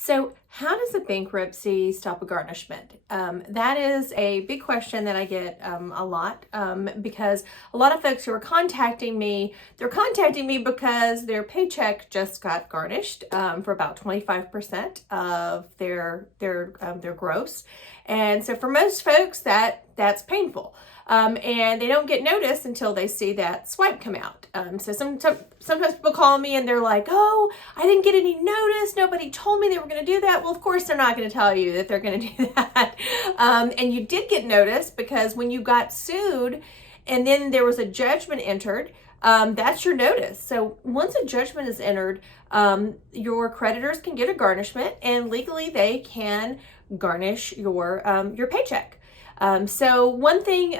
So how does a bankruptcy stop a garnishment? That is a big question that I get a lot because a lot of folks who are contacting me, they're contacting me because their paycheck just got garnished for about 25% of their gross. And so for most folks, that's painful. And they don't get notice until they see that swipe come out. So sometimes people call me and they're like, oh, I didn't get any notice. Nobody told me they were going to do that. Well, of course, they're not going to tell you that they're going to do that. And you did get notice because when you got sued and then there was a judgment entered, that's your notice. So once a judgment is entered, your creditors can get a garnishment and legally they can garnish your paycheck. So one thing,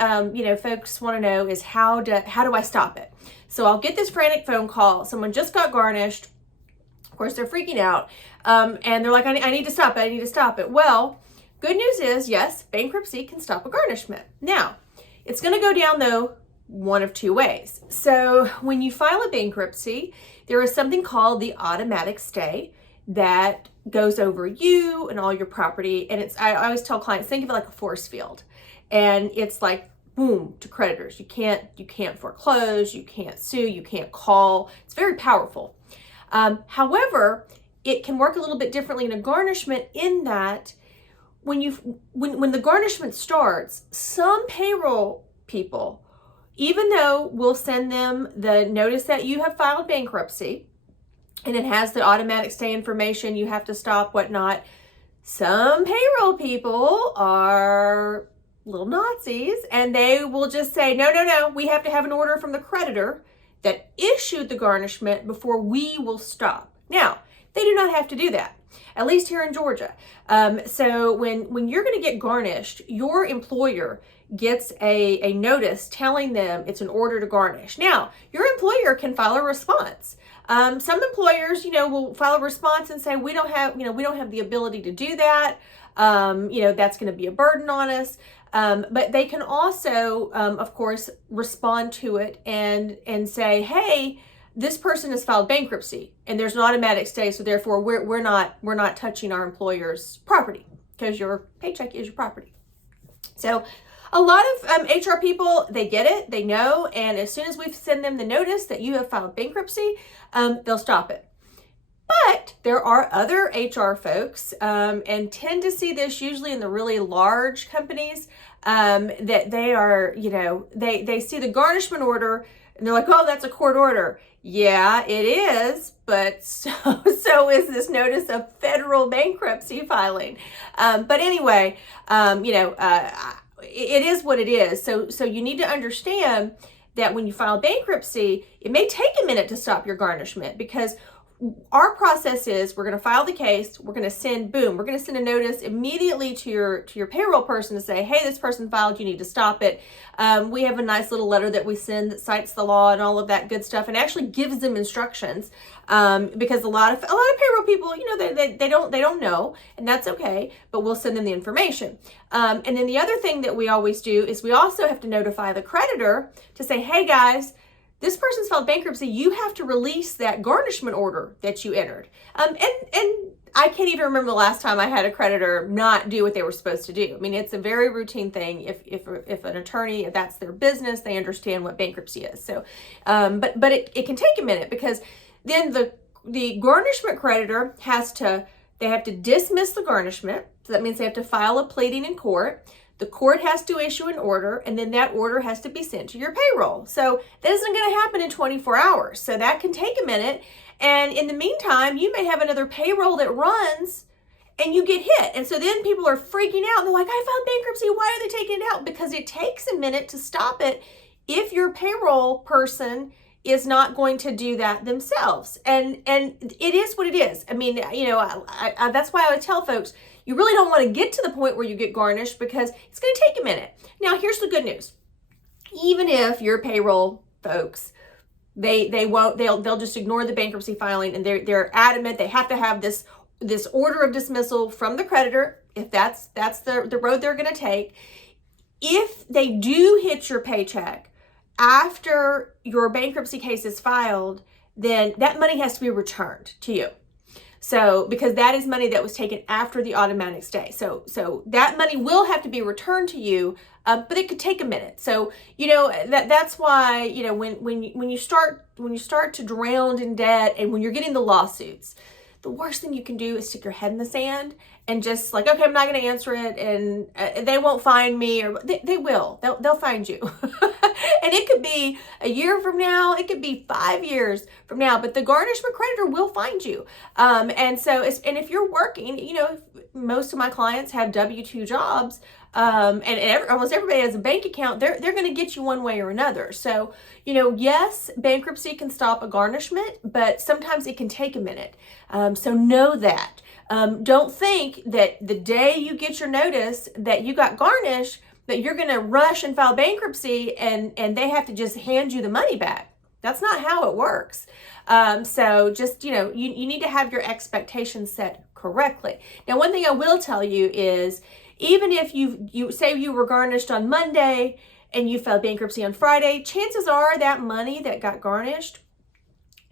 folks want to know is how do I stop it? So I'll get this frantic phone call. Someone just got garnished. Of course, they're freaking out. And they're like, I need to stop it. I need to stop it. Well, good news is, yes, bankruptcy can stop a garnishment. Now, it's going to go down, though, one of two ways. So when you file a bankruptcy, there is something called the automatic stay that goes over you and all your property. And I always tell clients, think of it like a force field. And it's like, boom, to creditors. You can't foreclose, you can't sue, you can't call. It's very powerful. However, it can work a little bit differently in a garnishment in that when the garnishment starts, some payroll people, even though we'll send them the notice that you have filed bankruptcy, and it has the automatic stay information, you have to stop, whatnot. Some payroll people are little Nazis and they will just say, no, we have to have an order from the creditor that issued the garnishment before we will stop. Now, they do not have to do that, at least here in Georgia. So when you're going to get garnished, your employer gets a notice telling them it's an order to garnish. Now, your employer can file a response. Some employers, will file a response and say, we don't have the ability to do that. That's going to be a burden on us. But they can also, of course, respond to it and say, hey, this person has filed bankruptcy and there's an automatic stay. So therefore we're not touching our employer's property because your paycheck is your property. So a lot of HR people, they get it, they know, and as soon as we send them the notice that you have filed bankruptcy, they'll stop it. But there are other HR folks, and tend to see this usually in the really large companies, that they are, they see the garnishment order and they're like, oh, that's a court order. Yeah, it is, but so is this notice of federal bankruptcy filing. But anyway, it is what it is. So you need to understand that when you file bankruptcy, it may take a minute to stop your garnishment because our process is we're going to file the case. We're going to send a notice immediately to your payroll person to say, hey, this person filed, you need to stop it. We have a nice little letter that we send that cites the law and all of that good stuff and actually gives them instructions. Because a lot of payroll people, they don't know, and that's okay, but we'll send them the information. And then the other thing that we always do is we also have to notify the creditor to say, hey guys, this person's filed bankruptcy, you have to release that garnishment order that you entered. And I can't even remember the last time I had a creditor not do what they were supposed to do. I mean, it's a very routine thing. If an attorney, if that's their business, they understand what bankruptcy is. So, but it can take a minute because then the garnishment creditor they have to dismiss the garnishment. So that means they have to file a pleading in court. The court has to issue an order, and then that order has to be sent to your payroll. So that isn't going to happen in 24 hours. So that can take a minute. And in the meantime, you may have another payroll that runs and you get hit. And so then people are freaking out. They're like, I filed bankruptcy. Why are they taking it out? Because it takes a minute to stop it if your payroll person is not going to do that themselves. And it is what it is. I mean, I that's why I would tell folks, you really don't want to get to the point where you get garnished because it's going to take a minute. Now, here's the good news. Even if your payroll folks, they'll just ignore the bankruptcy filing and they're adamant they have to have this order of dismissal from the creditor, if that's the road they're going to take. If they do hit your paycheck after your bankruptcy case is filed, then that money has to be returned to you. So, because that is money that was taken after the automatic stay. So that money will have to be returned to you, but it could take a minute. So, that's why, when you start to drown in debt and when you're getting the lawsuits, the worst thing you can do is stick your head in the sand and just like, okay, I'm not going to answer it, and they won't find me, or they will. They'll find you. And it could be a year from now, it could be 5 years from now, but the garnishment creditor will find you. And if you're working, most of my clients have W-2 jobs, almost everybody has a bank account. They're going to get you one way or another. So, yes, bankruptcy can stop a garnishment, but sometimes it can take a minute. So know that. Don't think that the day you get your notice that you got garnished, that you're going to rush and file bankruptcy and they have to just hand you the money back. That's not how it works. So just, you need to have your expectations set correctly. Now, one thing I will tell you is, even if you say you were garnished on Monday and you filed bankruptcy on Friday, chances are that money that got garnished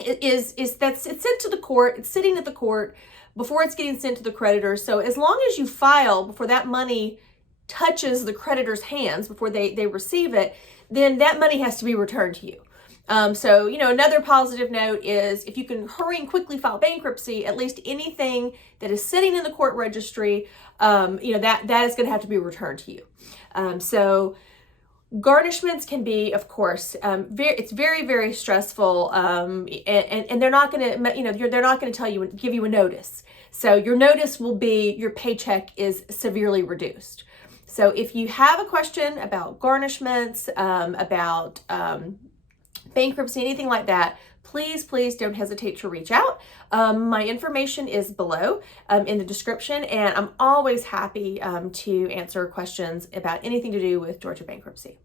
it's sent to the court. It's sitting at the court before it's getting sent to the creditor. So as long as you file before that money touches the creditor's hands, before they receive it, then that money has to be returned to you. So, another positive note is, if you can hurry and quickly file bankruptcy, at least anything that is sitting in the court registry, that is going to have to be returned to you. So garnishments can be, of course, it's very, very stressful. And they're not going to, they're not going to give you a notice. So your notice will be your paycheck is severely reduced. So if you have a question about garnishments, about bankruptcy, anything like that, please don't hesitate to reach out. My information is below in the description, and I'm always happy to answer questions about anything to do with Georgia bankruptcy.